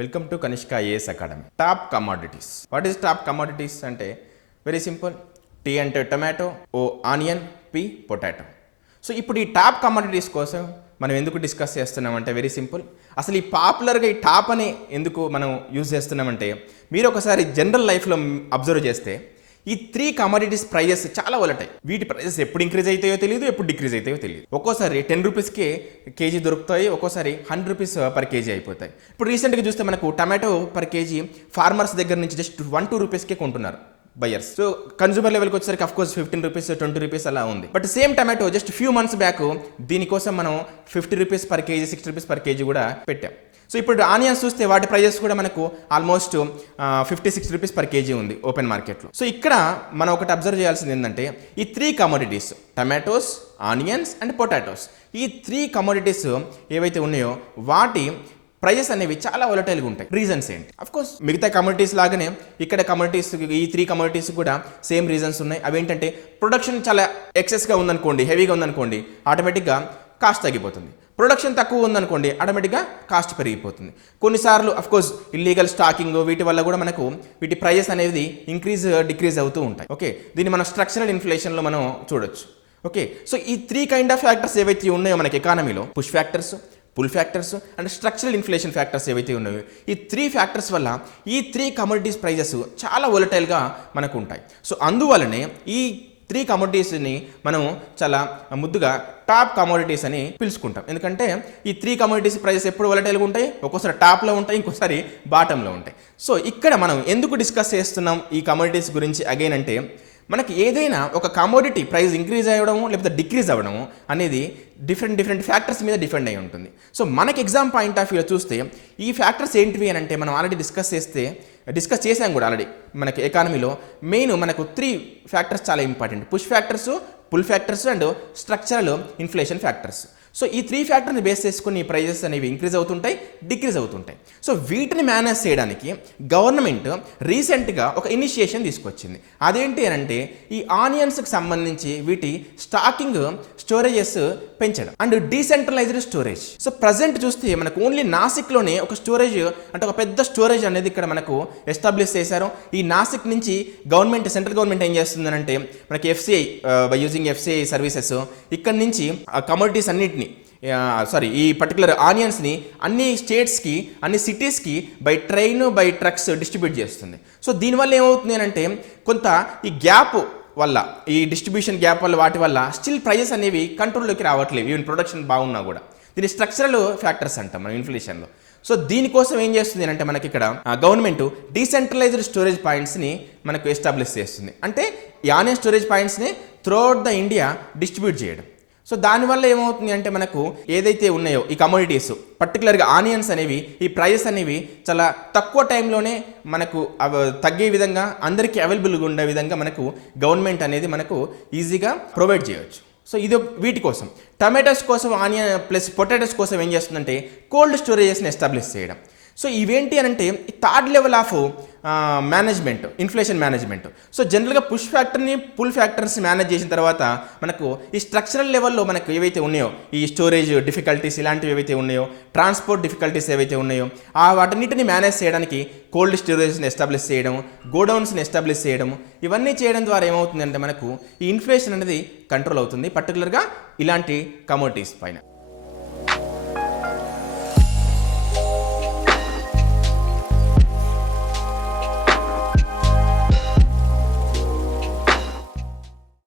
Welcome to Kanishka IAS academy. Top commodities. What is top commodities అంటే very simple. Tea అంటే tomato, ఓ onion, P potato. So ఇప్పుడు ఈ top commodities కోసం మనం ఎందుకు డిస్కస్ చేస్తున్నామంటే వెరీ సింపుల్. అసలు ఈ పాపులర్గా ఈ టాప్ అని ఎందుకు మనం యూజ్ చేస్తున్నామంటే మీరు ఒకసారి జనరల్ లైఫ్లో అబ్జర్వ్ చేస్తే ఈ 3 కమాడిటీస్ ప్రైజెస్ చాలా వలటాయి. వీటి ప్రైజెస్ ఎప్పుడు ఇంక్రీజ్ అవుతాయో తెలియదు, ఎప్పుడు డిక్రీజ్ అవుతాయో తెలియదు. ఒక్కోసారి 10 రూపీస్కే కేజీ దొరుకుతాయి, ఒక్కోసారి 100 రూపీస్ పర్ కేజీ అయిపోతాయి. ఇప్పుడు రీసెంట్గా చూస్తే మనకు టమాటో పర్ కేజీ ఫార్మర్స్ దగ్గర నుంచి జస్ట్ 1-2 రూపీస్కే కొంటున్నారు బయర్స్. సో కన్జ్యూమర్ లెవెల్కి వచ్చేసరికి అఫ్కోర్స్ 15 రూపీస్ 20 రూపీస్ అలా ఉంది. But same tomato just few months back దీనికోసం మనం 50 rupees per KG, 60 rupees per KG కూడా పెట్టాం. సో ఇప్పుడు ఆనియన్స్ చూస్తే వాటి ప్రైజెస్ కూడా మనకు ఆల్మోస్ట్ 50-60 రూపీస్ పర్ కేజీ ఉంది ఓపెన్ మార్కెట్లో. సో ఇక్కడ మనం ఒకటి అబ్జర్వ్ చేయాల్సింది ఏంటంటే ఈ 3 commodities tomatoes, onions and potatoes, ఈ 3 కమోడిటీస్ ఏవైతే ఉన్నాయో వాటి ప్రైజెస్ అనేవి చాలా వొలటైల్గా ఉంటాయి. రీజన్స్ ఏంటి? అఫ్కోర్స్ మిగతా కమోడిటీస్ లాగానే ఇక్కడ కమోడిటీస్, ఈ 3 కమోడిటీస్ కూడా సేమ్ రీజన్స్ ఉన్నాయి. అవి ఏంటంటే ప్రొడక్షన్ చాలా ఎక్సెస్గా ఉందనుకోండి, హెవీగా ఉందనుకోండి, ఆటోమేటిక్గా కాస్ట్ తగ్గిపోతుంది. ప్రొడక్షన్ తక్కువ ఉందనుకోండి, ఆటోమేటిక్గా కాస్ట్ పెరిగిపోతుంది. కొన్నిసార్లు అఫ్కోర్స్ ఇల్లీగల్ స్టాకింగ్ వీటి వల్ల కూడా మనకు వీటి ప్రైజెస్ అనేది ఇంక్రీజ్ డిక్రీజ్ అవుతూ ఉంటాయి. ఓకే, దీన్ని మనం స్ట్రక్చరల్ ఇన్ఫ్లేషన్లో మనం చూడొచ్చు. ఓకే, సో ఈ 3 కైండ్ ఆఫ్ ఫ్యాక్టర్స్ ఏవైతే ఉన్నాయో మనకి ఎకానమీలో, push factors, pull factors and structural inflation factors ఏవైతే ఉన్నాయో ఈ 3 ఫ్యాక్టర్స్ వల్ల ఈ 3 కమోడిటీస్ ప్రైజెస్ చాలా వొలటైల్గా మనకు ఉంటాయి. సో అందువల్లనే ఈ 3 కమోడిటీస్ని మనం చాలా ముద్దుగా టాప్ కమోడిటీస్ అని పిలుచుకుంటాం. ఎందుకంటే ఈ 3 కమోడిటీస్ ప్రైజెస్ ఎప్పుడు వొలటైల్గా ఉంటాయి, ఒక్కోసారి టాప్లో ఉంటాయి, ఇంకోసారి బాటంలో ఉంటాయి. సో ఇక్కడ మనం ఎందుకు డిస్కస్ చేస్తున్నాం ఈ కమోడిటీస్ గురించి అగైన్ అంటే మనకి ఏదైనా ఒక కమోడిటీ ప్రైస్ ఇంక్రీజ్ అవ్వడము లేకపోతే డిక్రీజ్ అవ్వడము అనేది డిఫరెంట్ ఫ్యాక్టర్స్ మీద డిపెండ్ అయి ఉంటుంది. సో మనకి ఎగ్జామ్ పాయింట్ ఆఫ్ వ్యూలో చూస్తే ఈ ఫ్యాక్టర్స్ ఏంటివి అని అంటే మనం ఆల్రెడీ డిస్కస్ చేసాం కూడా ఆల్రెడీ. మనకి ఎకానమీలో మెయిన్ మనకు 3 ఫ్యాక్టర్స్ చాలా important: push factors, pull factors and structural inflation factors. So ఈ 3 ఫ్యాక్టర్ని బేస్ చేసుకుని ప్రైజెస్ అనేవి ఇంక్రీజ్ అవుతుంటాయి, డిక్రీజ్ అవుతుంటాయి. సో వీటిని మేనేజ్ చేయడానికి గవర్నమెంట్ రీసెంట్గా ఒక ఇనిషియేషన్ తీసుకొచ్చింది. అదేంటి అని అంటే ఈ ఆనియన్స్కి సంబంధించి వీటి స్టాకింగ్ స్టోరేజెస్ పెంచడం and decentralised storage. So present చూస్తే మనకు ఓన్లీ నాసిక్లోనే ఒక స్టోరేజ్ అంటే ఒక పెద్ద స్టోరేజ్ అనేది ఇక్కడ మనకు ఎస్టాబ్లిష్ చేశారు. ఈ నాసిక్ నుంచి సెంట్రల్ గవర్నమెంట్ ఏం చేస్తుంది అంటే మనకి FCI by using FCI services ఇక్కడ నుంచి కమోడిటీస్ అన్నిటిని ఈ పర్టికులర్ ఆనియన్స్ని అన్ని స్టేట్స్కి, అన్ని సిటీస్కి by train, by trucks distribute చేస్తుంది. సో దీనివల్ల ఏమవుతుంది అంటే కొంత ఈ గ్యాప్ వల్ల, ఈ డిస్ట్రిబ్యూషన్ గ్యాప్ వల్ల, వాటి వల్ల స్టిల్ ప్రైజెస్ అనేవి కంట్రోల్లోకి రావట్లేవు, ఈవెన్ ప్రొడక్షన్ బాగున్నా కూడా. దీని స్ట్రక్చరల్ ఫ్యాక్టర్స్ అంటాం మనం ఇన్ఫ్లేషన్లో. సో దీనికోసం ఏం చేస్తుంది అంటే మనకి ఇక్కడ గవర్నమెంట్ డీసెంట్రలైజ్డ్ స్టోరేజ్ పాయింట్స్ని మనకు ఎస్టాబ్లిష్ చేస్తుంది. అంటే ఈ ఆనియన్ స్టోరేజ్ పాయింట్స్ని త్రూఅవుట్ ద ఇండియా డిస్ట్రిబ్యూట్ చేయడం. సో దానివల్ల ఏమవుతుంది అంటే మనకు ఏదైతే ఉన్నాయో ఈ కమోడిటీస్, పర్టికులర్గా ఆనియన్స్ అనేవి, ఈ ప్రైజెస్ అనేవి చాలా తక్కువ టైంలోనే మనకు తగ్గే విధంగా, అందరికీ అవైలబుల్గా ఉండే విధంగా మనకు గవర్నమెంట్ అనేది మనకు ఈజీగా ప్రొవైడ్ చేయవచ్చు. సో ఇది వీటి కోసం. టమాటోస్ కోసం, ఆనియన్ ప్లస్ పొటాటోస్ కోసం ఏం చేస్తుందంటే కోల్డ్ స్టోరేజెస్ని ఎస్టాబ్లిష్ చేయడం. సో ఇవేంటి అని అంటే ఈ 3rd level of management, inflation management. So జనరల్గా పుష్ ఫ్యాక్టర్ని, పుల్ ఫ్యాక్టర్స్ని మేనేజ్ చేసిన తర్వాత మనకు ఈ స్ట్రక్చరల్ లెవెల్లో మనకు ఏవైతే ఉన్నాయో ఈ స్టోరేజ్ డిఫికల్టీస్ ఇలాంటివి ఏవైతే ఉన్నాయో, ట్రాన్స్పోర్ట్ డిఫికల్టీస్ ఏవైతే ఉన్నాయో వాటన్నిటిని మేనేజ్ చేయడానికి కోల్డ్ స్టోరేజ్ని ఎస్టాబ్లిష్ చేయడం, గోడౌన్స్ని ఎస్టాబ్లిష్ చేయడం, ఇవన్నీ చేయడం ద్వారా ఏమవుతుందంటే మనకు ఈ ఇన్ఫ్లేషన్ అనేది కంట్రోల్ అవుతుంది, పర్టికులర్గా ఇలాంటి కమోడిటీస్ పైన.